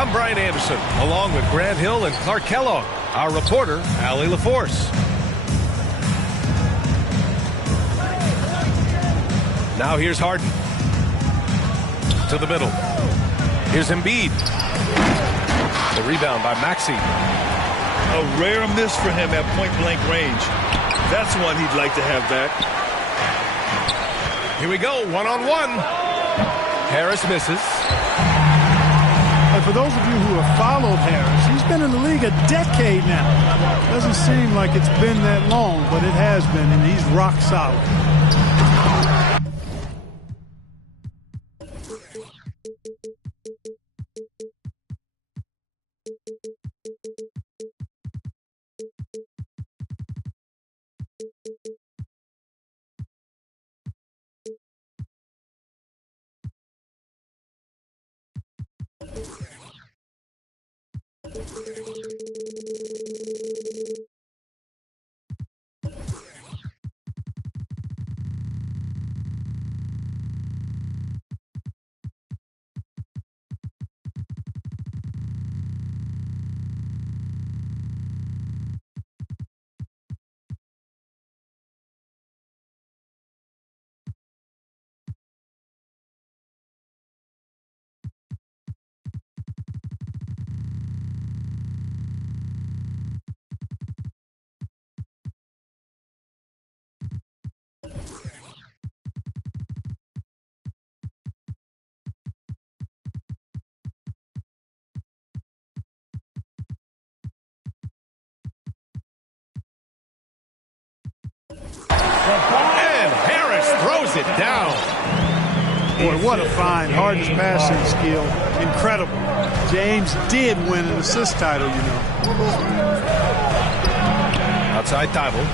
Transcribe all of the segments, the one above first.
I'm Brian Anderson, along with Grant Hill and Clark Kellogg. Our reporter, Allie LaForce. Now here's Harden. To the middle. Here's Embiid. The rebound by Maxey. A rare miss for him at point-blank range. That's one he'd like to have back. Here we go, one-on-one. Harris misses. And for those of you who have followed Harris, he's been in the league a decade now. Doesn't seem like it's been that long, but it has been, and he's rock solid. And Harris throws it down. Boy, what a find. Harden's passing skill. Incredible. James did win an assist title, you know. Outside Thibault.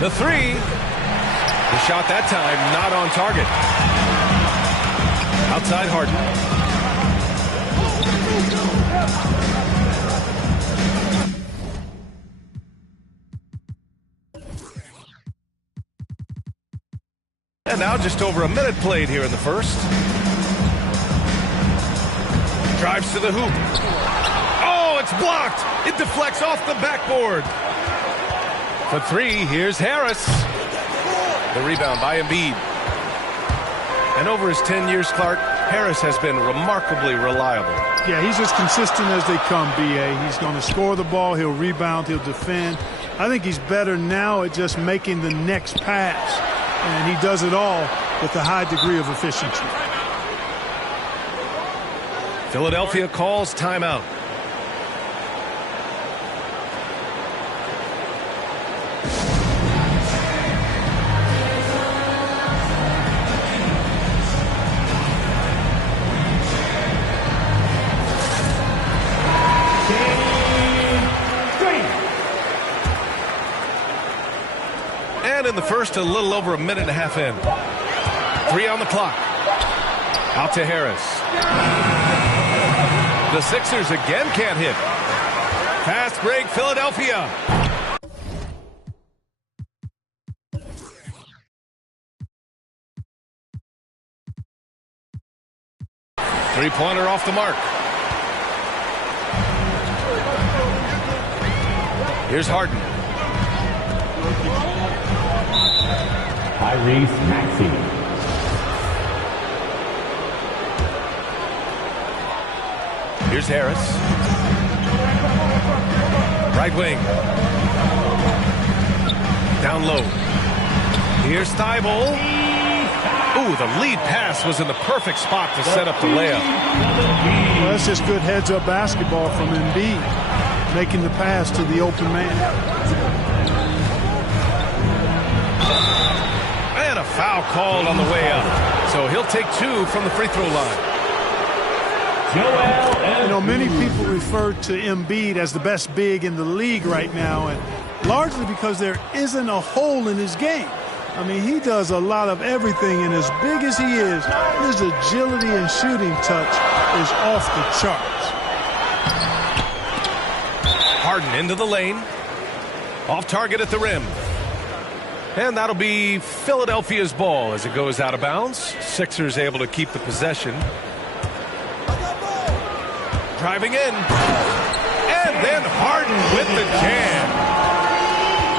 The three. The shot that time not on target. Outside Harden. And now just over a minute played here in the first. Drives to the hoop. Oh, it's blocked. It deflects off the backboard. For three, here's Harris. The rebound by Embiid. And over his 10 years, Clark, Harris has been remarkably reliable. Yeah, he's as consistent as they come, B.A. He's going to score the ball. He'll rebound. He'll defend. I think he's better now at just making the next pass. And he does it all with a high degree of efficiency. Philadelphia calls timeout. And in the first, a little over a minute and a half in. 3 on the clock. Out to Harris. The Sixers again can't hit. Fast break, Philadelphia. Three-pointer off the mark. Here's Harden. Maxey. Here's Harris. Right wing. Down low. Here's Thibault. Ooh, the lead pass was in the perfect spot to set up the layup. Well, that's just good heads-up basketball from Embiid, making the pass to the open man. And a foul called on the way up. So he'll take 2 from the free throw line. You know, many people refer to Embiid as the best big in the league right now, and largely because there isn't a hole in his game. I mean, he does a lot of everything, and as big as he is, his agility and shooting touch is off the charts. Harden into the lane. Off target at the rim. And that'll be Philadelphia's ball as it goes out of bounds. Sixers able to keep the possession. driving in. And then Harden with the jam.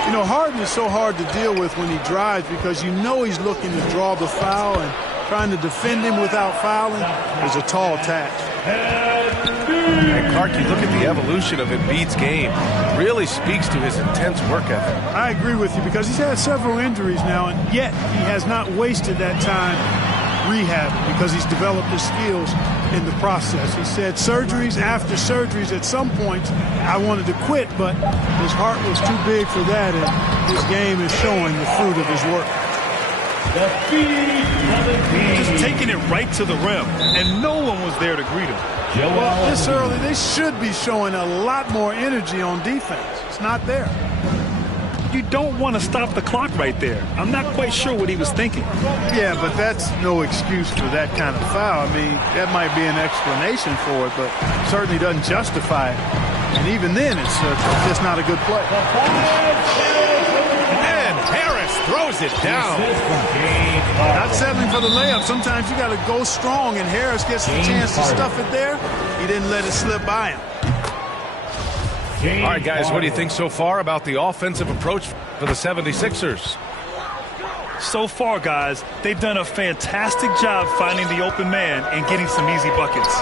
You know, Harden is so hard to deal with when he drives because you know he's looking to draw the foul, and trying to defend him without fouling is a tall task. And Clark, you look at the evolution of Embiid's game. Really speaks to his intense work ethic. I agree with you because he's had several injuries now, and yet he has not wasted that time rehabbing because he's developed his skills in the process. He said surgeries after surgeries, at some points I wanted to quit, but his heart was too big for that, and his game is showing the fruit of his work. Just taking it right to the rim, and no one was there to greet him. Well, this early, they should be showing a lot more energy on defense. It's not there. You don't want to stop the clock right there. I'm not quite sure what he was thinking. Yeah, but that's no excuse for that kind of foul. I mean, that might be an explanation for it, but certainly doesn't justify it. And even then, it's just not a good play. And Harris throws it down. Not settling for the layup. Sometimes you got to go strong, and Harris gets the chance to stuff it there. He didn't let it slip by him. All right, guys, what do you think so far about the offensive approach for the 76ers? So far, guys, they've done a fantastic job finding the open man and getting some easy buckets.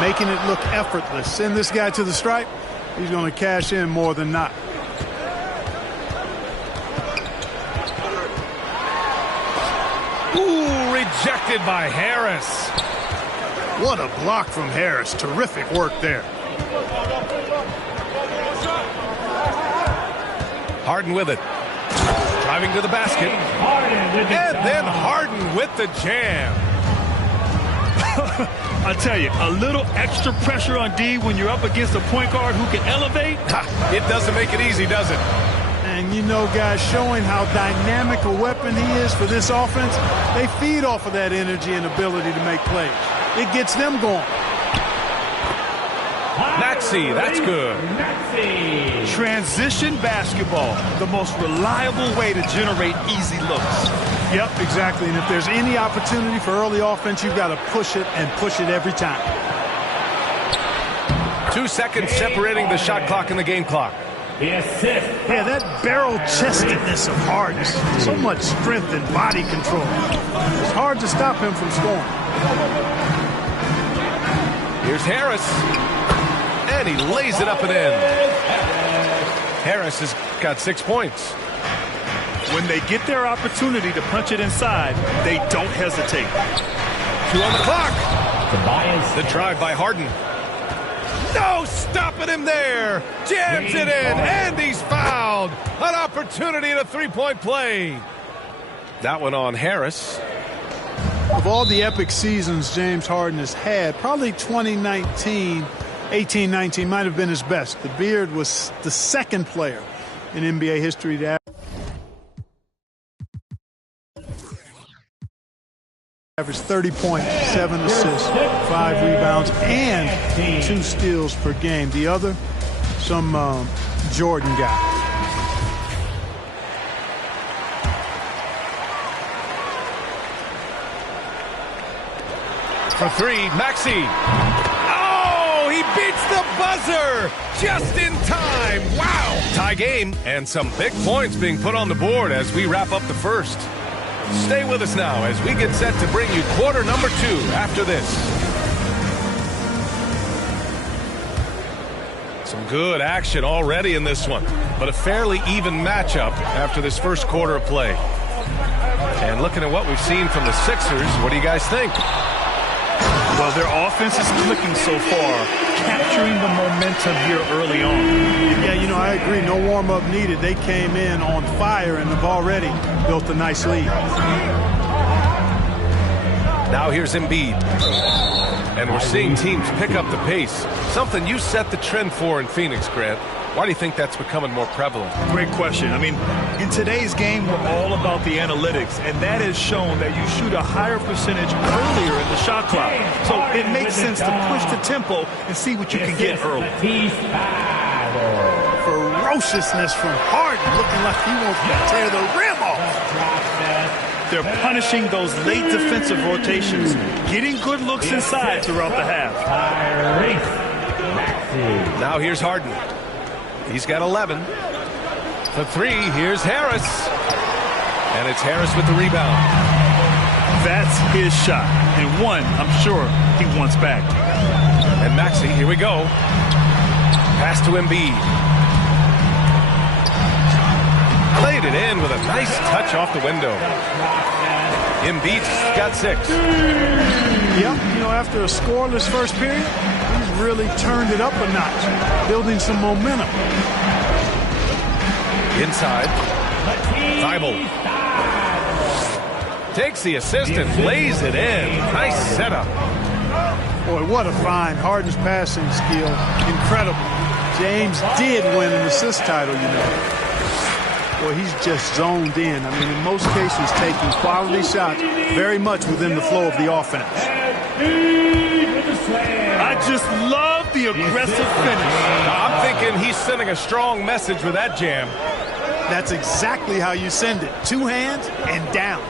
Making it look effortless. Send this guy to the stripe. He's going to cash in more than not. Ooh, rejected by Harris. What a block from Harris. Terrific work there. Harden with it. Driving to the basket. And then Harden with the jam. I tell you, a little extra pressure on D when you're up against a point guard who can elevate. It doesn't make it easy, does it? And you know, guys, showing how dynamic a weapon he is for this offense, they feed off of that energy and ability to make plays. It gets them going. Maxey, that's good. Transition basketball, the most reliable way to generate easy looks. Yep, exactly. And if there's any opportunity for early offense, you've got to push it and push it every time. 2 seconds separating the shot clock and the game clock. Yeah, that barrel-chestedness of Harden, so much strength and body control. It's hard to stop him from scoring. Here's Harris. And he lays it up and in. Harris has got 6 points. When they get their opportunity to punch it inside, they don't hesitate. 2 on the clock. The drive by Harden. No stopping him there. Jams it in, and he's fouled. An opportunity in a three-point play. That one on Harris. Of all the epic seasons James Harden has had, probably 2019, 18-19 might have been his best. The Beard was the second player in NBA history to average 30 points, 7 assists, 5 rebounds, and 2 steals per game. The other, some Jordan guy. For 3, Maxey. Oh, he beats the buzzer just in time. Wow. Tie game and some big points being put on the board as we wrap up the first. Stay with us now as we get set to bring you quarter number 2 after this. Some good action already in this one, but a fairly even matchup after this first quarter of play. And looking at what we've seen from the Sixers, what do you guys think? Well, their offense is clicking so far, capturing the momentum here early on. Yeah, you know, I agree. No warm-up needed. They came in on fire and have already built a nice lead. Now here's Embiid. And we're seeing teams pick up the pace. Something you set the trend for in Phoenix, Grant. Why do you think that's becoming more prevalent? Great question. I mean, in today's game, we're all about the analytics, and that has shown that you shoot a higher percentage earlier in the shot clock. So it makes sense to push the tempo and see what you can get early. Ferociousness from Harden, looking like he wants to tear the rim off. They're punishing those late defensive rotations, getting good looks inside throughout the half. Now here's Harden. He's got 11. For three, here's Harris. And it's Harris with the rebound. That's his shot, and one I'm sure he wants back. And Maxey, here we go. Pass to Embiid. Played it in with a nice touch off the window. Embiid's got 6. Yep, you know, after a scoreless first period, he's really turned it up a notch, building some momentum. Inside. Thibault. Takes the assist and lays it in. Nice setup. Boy, what a find. Harden's passing skill. Incredible. James did win an assist title, you know. Boy, he's just zoned in. I mean, in most cases, taking quality shots very much within the flow of the offense. I just love the aggressive finish. I'm thinking he's sending a strong message with that jam. That's exactly how you send it. 2 hands and down.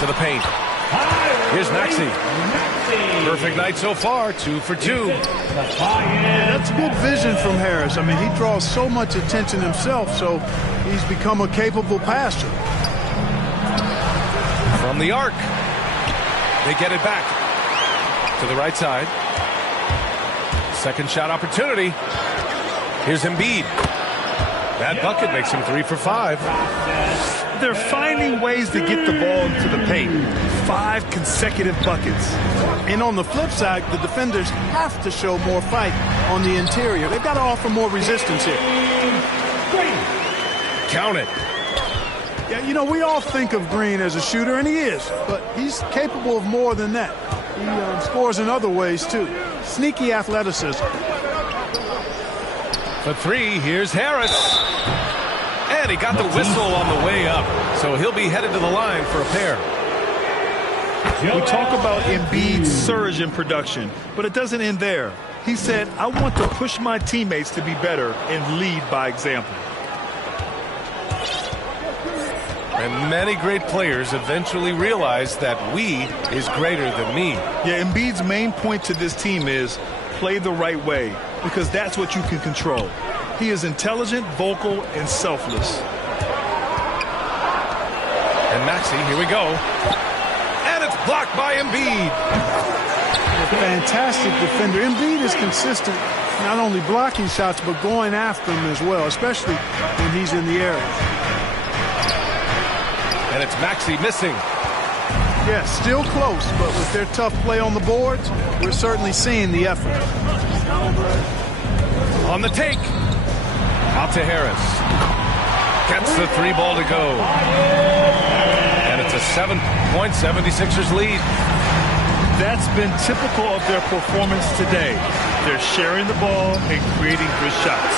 To the paint. Here's Maxey. Perfect night so far, 2 for 2. That's good vision from Harris. I mean, he draws so much attention himself, so he's become a capable passer. From the arc. They get it back. To the right side. Second shot opportunity. Here's Embiid. That bucket makes him 3 for 5. They're finding ways to get the ball into the paint. 5 consecutive buckets. And on the flip side, the defenders have to show more fight on the interior. They've got to offer more resistance here. Count it. Yeah, you know, we all think of Green as a shooter, and he is, but he's capable of more than that. He scores in other ways, too. Sneaky athleticism. For 3, here's Harris. And he got the whistle on the way up, so he'll be headed to the line for a pair. We talk about Embiid's surge in production, but it doesn't end there. He said, I want to push my teammates to be better and lead by example. And many great players eventually realize that we is greater than me. Yeah, Embiid's main point to this team is play the right way, because that's what you can control. He is intelligent, vocal, and selfless. And Maxey, here we go. And it's blocked by Embiid. Fantastic defender. Embiid is consistent, not only blocking shots, but going after them as well, especially when he's in the area. And it's Maxey missing. Yeah, still close, but with their tough play on the boards, we're certainly seeing the effort. On the take. Out to Harris. Gets the 3 ball to go. And it's a 7-point 76ers lead. That's been typical of their performance today. They're sharing the ball and creating good shots.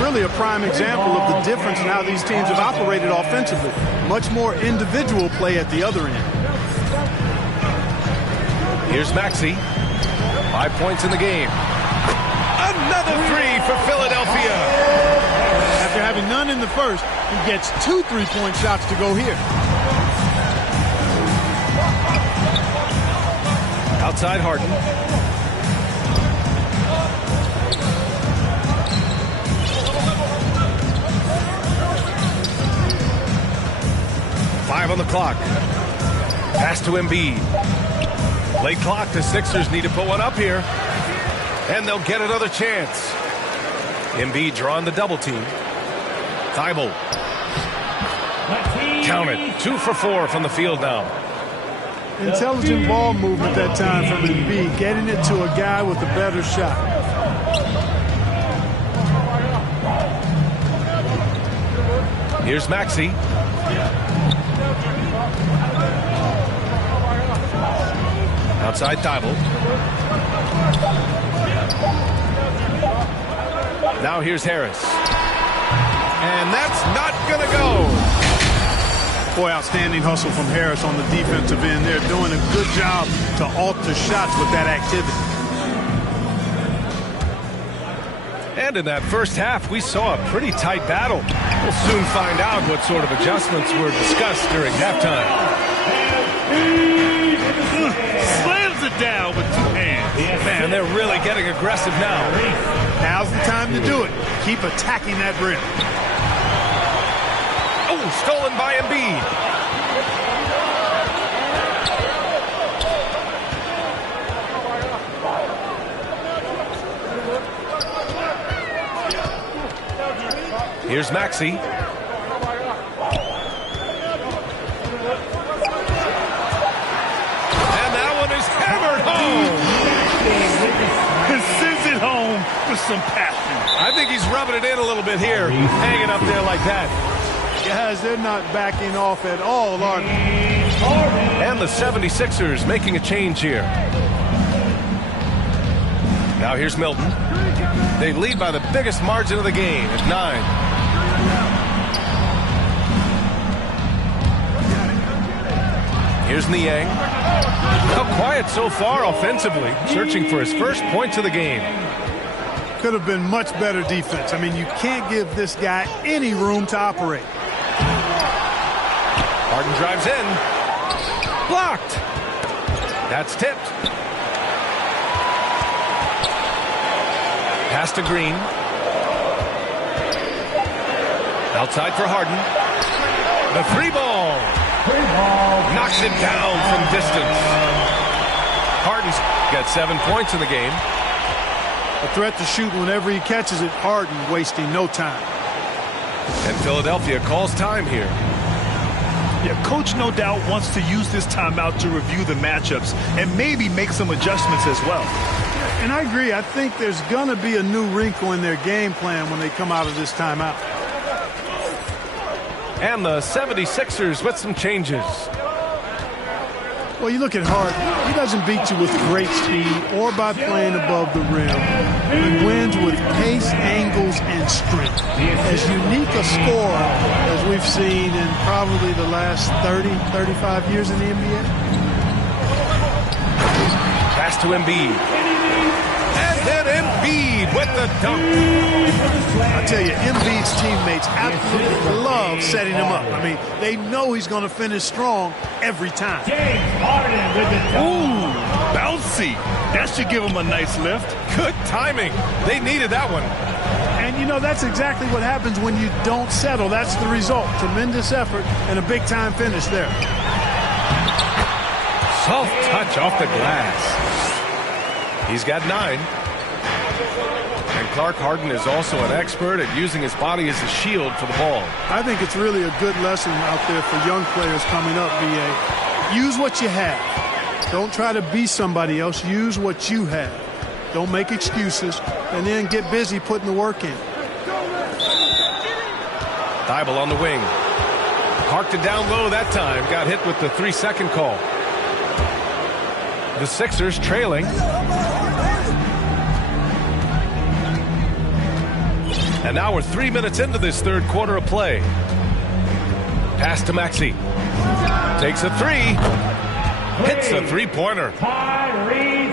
Really a prime example of the difference in how these teams have operated offensively. Much more individual play at the other end. Here's Maxey. 5 points in the game. Another 3 for Philadelphia. After having none in the first, he gets 2 3-point shots to go here. Outside Harden. Five on the clock. Pass to Embiid. Late clock. The Sixers need to put one up here. And they'll get another chance. Embiid drawing the double team. Thibault. Count it. 2 for 4 from the field now. Intelligent ball movement that time from Embiid, getting it to a guy with a better shot. Here's Maxey. Outside Thibault. Now here's Harris. And that's not going to go. Boy, outstanding hustle from Harris on the defensive end. They're doing a good job to alter shots with that activity. And in that first half, we saw a pretty tight battle. We'll soon find out what sort of adjustments were discussed during halftime. Slams it down with two hands. Man, they're really getting aggressive now. Now's the time to do it. Keep attacking that rim. Oh, stolen by Embiid. Here's Maxey. And that one is hammered home. Sends it home with some passion. I think he's rubbing it in a little bit here, hanging up there like that. Guys, they're not backing off at all, are they? And the 76ers making a change here. Now here's Milton. They lead by the biggest margin of the game at 9. Here's Niang. How quiet so far offensively, searching for his first points of the game. Could have been much better defense. I mean, you can't give this guy any room to operate. Harden drives in. Blocked. That's tipped. Pass to Green. Outside for Harden. The three ball. Knocks it down from distance. Harden's got 7 points in the game. A threat to shoot whenever he catches it. Harden wasting no time. And Philadelphia calls time here. Yeah, coach no doubt wants to use this timeout to review the matchups and maybe make some adjustments as well. And I agree. I think there's going to be a new wrinkle in their game plan when they come out of this timeout. And the 76ers with some changes. Well, you look at Harden. He doesn't beat you with great speed or by playing above the rim. He wins with pace, angles, and strength. As unique a scorer as we've seen in probably the last 30, 35 years in the NBA. Pass to Embiid. And then Embiid with the dunk. I tell you, Embiid's teammates absolutely love setting him up. I mean, they know he's going to finish strong every time. Ooh, bouncy. That should give him a nice lift. Good timing. They needed that one. And, you know, that's exactly what happens when you don't settle. That's the result. Tremendous effort and a big-time finish there. Soft touch off the glass. He's got 9. And Clark Harden is also an expert at using his body as a shield for the ball. I think it's really a good lesson out there for young players coming up, B.A. Use what you have. Don't try to be somebody else. Use what you have. Don't make excuses. And then get busy putting the work in. Thibault on the wing. Parked it down low that time. Got hit with the 3-second call. The Sixers trailing. And now we're 3 minutes into this third quarter of play. Pass to Maxey. Takes a 3. Hits a three-pointer.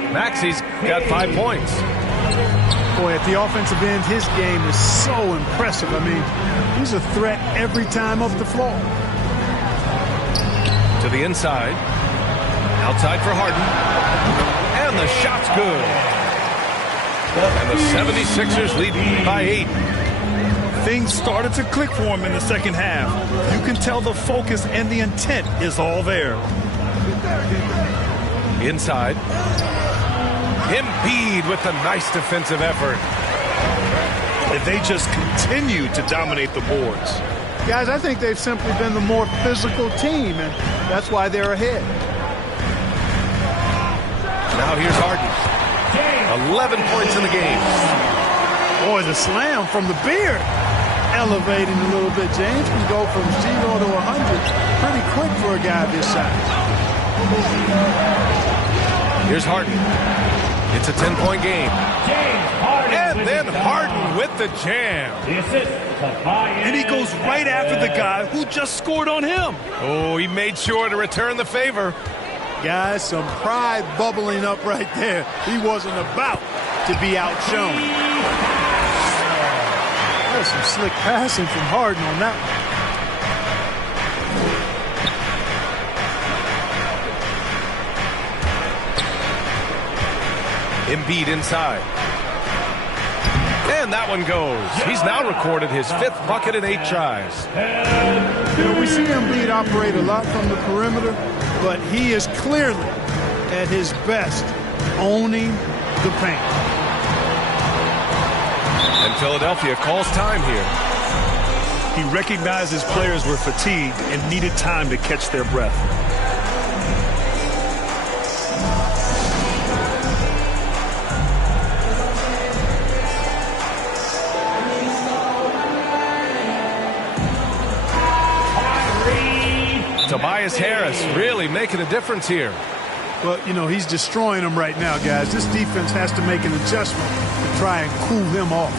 Maxey's got 5 points. Boy, at the offensive end, his game is so impressive. I mean, he's a threat every time up the floor. To the inside. Outside for Harden. And the shot's good. And the 76ers lead by 8. Things started to click for him in the second half. You can tell the focus and the intent is all there. Inside. Embiid with a nice defensive effort. And they just continue to dominate the boards. Guys, I think they've simply been the more physical team, and that's why they're ahead. Now here's Harden. 11 points in the game. Boy, the slam from the beard. Elevating a little bit. James can go from 0 to 100 pretty quick for a guy of his size. Here's Harden. It's a 10-point game. And then Harden with the jam. And he goes right after the guy who just scored on him. Oh, he made sure to return the favor. Guys, some pride bubbling up right there. He wasn't about to be outshone. That's some slick passing from Harden on that one. Embiid inside. And that one goes. He's now recorded his 5th bucket in 8 tries. You know, we see Embiid operate a lot from the perimeter, but he is clearly at his best owning the paint. And Philadelphia calls time here. He recognized his players were fatigued and needed time to catch their breath. Tobias Harris really making a difference here. Well, you know, he's destroying them right now, guys. This defense has to make an adjustment to try and cool him off.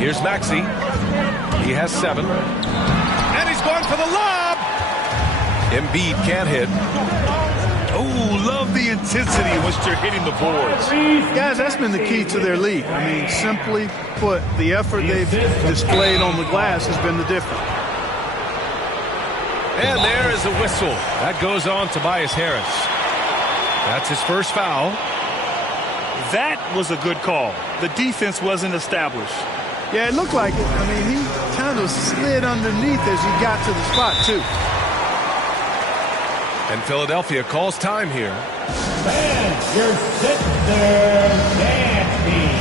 Here's Maxey. He has 7. And he's going for the lob. Embiid can't hit. Oh, love the intensity once you're hitting the boards. Guys, that's been the key to their lead. I mean, simply put, the effort they've displayed on the glass has been the difference. And there is a whistle. That goes on Tobias Harris. That's his first foul. That was a good call. The defense wasn't established. Yeah, it looked like it. I mean, he kind of slid underneath as he got to the spot, too. And Philadelphia calls time here. Fans, you're sitting there dancing.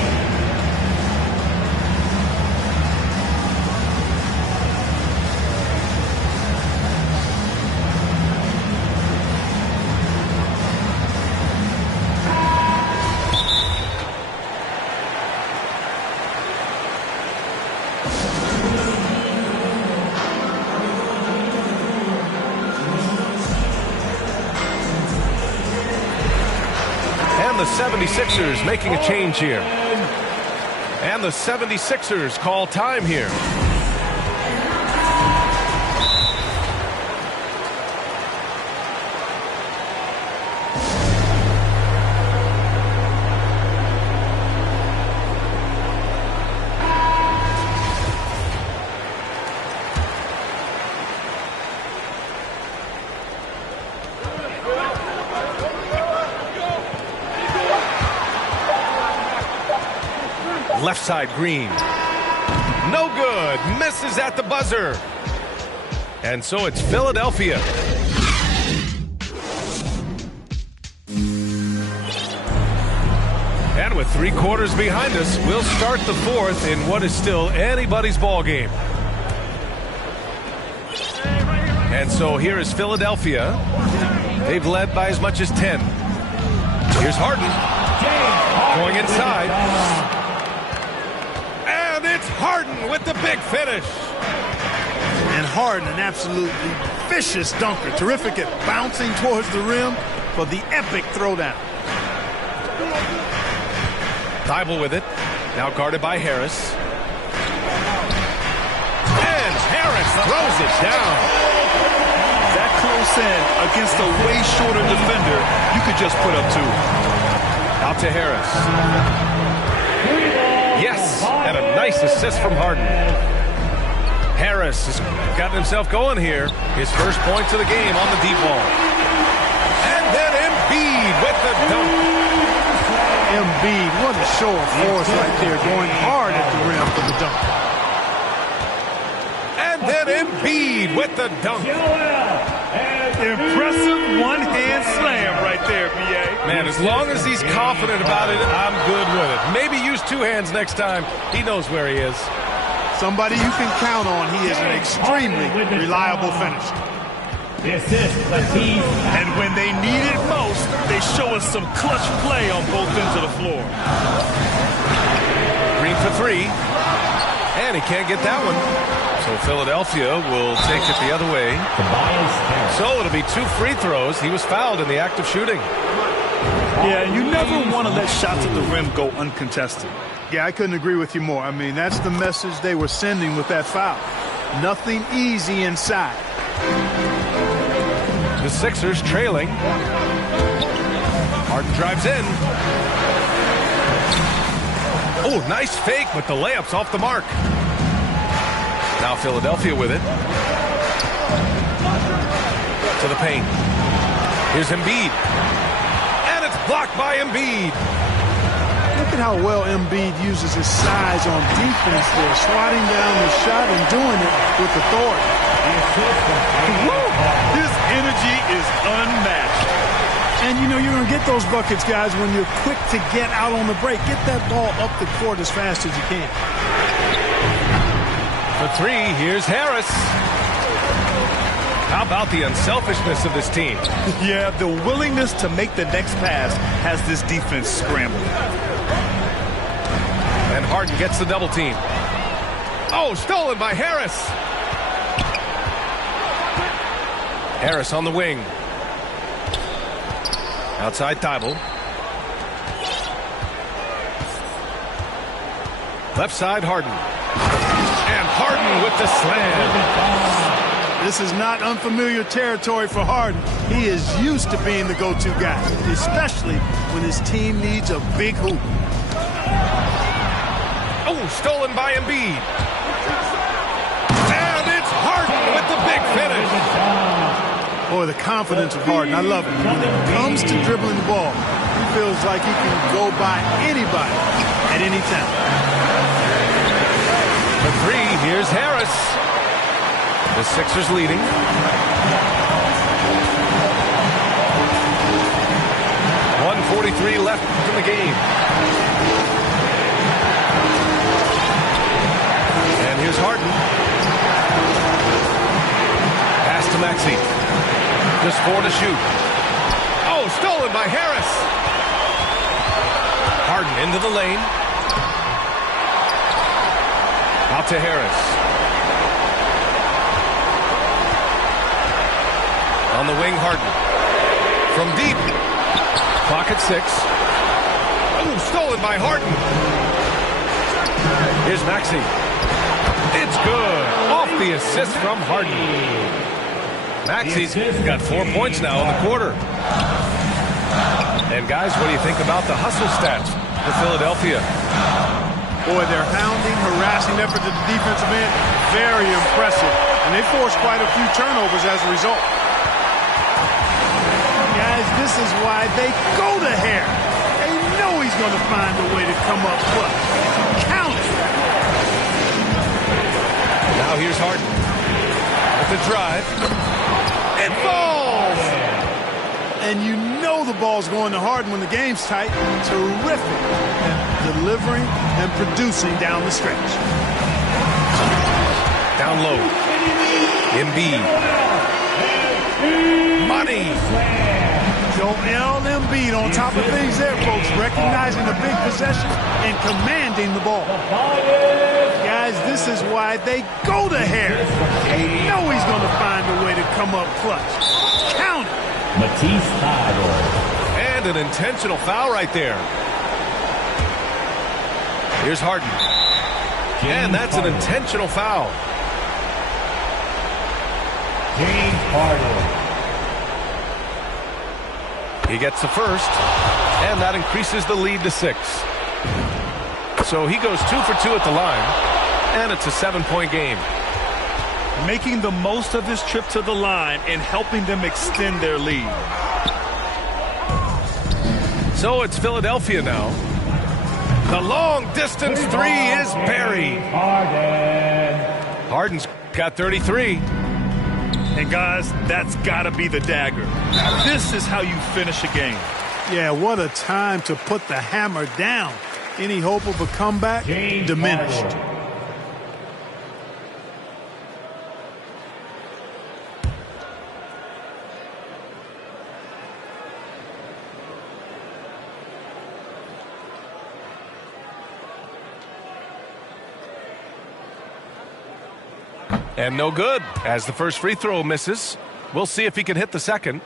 The 76ers making a change here. And the 76ers call time here. Left side, Green. No good. Misses at the buzzer. And so it's Philadelphia. And with 3 quarters behind us, we'll start the 4th in what is still anybody's ball game. And so here is Philadelphia. They've led by as much as 10. Here's Harden. Going inside. It's Harden with the big finish. And Harden, an absolutely vicious dunker. Terrific at bouncing towards the rim for the epic throwdown. Thibault with it. Now guarded by Harris. And Harris throws it down. That close in against a way shorter defender, you could just put up 2. Out to Harris. Yes, and a nice assist from Harden. Harris has gotten himself going here. His first points of the game on the deep ball. And then Embiid with the dunk. Embiid, what a show of force right there, going hard at the rim for the dunk. And then Embiid with the dunk. Impressive one-hand slam right there, B.A. Man, as long as he's confident about it, I'm good with it. Maybe use 2 hands next time. He knows where he is. Somebody you can count on. He is an extremely reliable finisher. And when they need it most, they show us some clutch play on both ends of the floor. Green for 3. And he can't get that one. So Philadelphia will take it the other way. So it'll be 2 free throws. He was fouled in the act of shooting. Yeah, you never want to let shots at the rim go uncontested. Yeah, I couldn't agree with you more. I mean, that's the message they were sending with that foul. Nothing easy inside. The Sixers trailing. Harden drives in. Oh, nice fake, but the layup's off the mark. Now Philadelphia with it. To the paint. Here's Embiid. And it's blocked by Embiid. Look at how well Embiid uses his size on defense there, swatting down the shot and doing it with authority. Woo! His energy is unmatched. And, you know, you're going to get those buckets, guys, when you're quick to get out on the break. Get that ball up the court as fast as you can. For three, here's Harris. How about the unselfishness of this team? Yeah, the willingness to make the next pass has this defense scrambling. And Harden gets the double team. Oh, stolen by Harris. Harris on the wing. Outside Thibault. Left side Harden. And Harden with the slam. This is not unfamiliar territory for Harden. He is used to being the go-to guy, especially when his team needs a big hoop. Oh, stolen by Embiid. And it's Harden with the big finish. Boy, the confidence of Harden, I love it. When it comes to dribbling the ball, he feels like he can go by anybody at any time. For three, here's Harris. The Sixers leading. .143 left in the game. And here's Harden. Pass to Maxey. Just 4 to shoot. Oh, stolen by Harris. Harden into the lane. Out to Harris. On the wing, Harden. From deep. Clock at 6. Oh, stolen by Harden. Here's Maxey. It's good. Off the assist from Harden. Maxey's got 4 points now in the quarter. And guys, what do you think about the hustle stats for Philadelphia? Boy, their hounding, harassing effort to the defensive end, very impressive. And they forced quite a few turnovers as a result. Guys, this is why they go to Harris. They know he's going to find a way to come up clutch. Count it. Now here's Harden with the drive. It falls! And you know the ball's going to Harden when the game's tight. Terrific at delivering and producing down the stretch. Down low. Embiid. Money. Joel Embiid on top of things there, folks. Recognizing the big possession and commanding the ball. Guys, this is why they go to Harris. They know he's going to find a way to come up clutch. Count it. And an intentional foul right there. Here's Harden. And that's an intentional foul. James Harden. He gets the first, and that increases the lead to 6. So he goes 2 for 2 at the line, and it's a 7-point game. Making the most of his trip to the line and helping them extend their lead. So it's Philadelphia now. The long-distance three is buried. Harden's got 33. And guys, that's got to be the dagger. This is how you finish a game. Yeah, what a time to put the hammer down. Any hope of a comeback diminished. And no good, as the first free throw misses. We'll see if he can hit the second.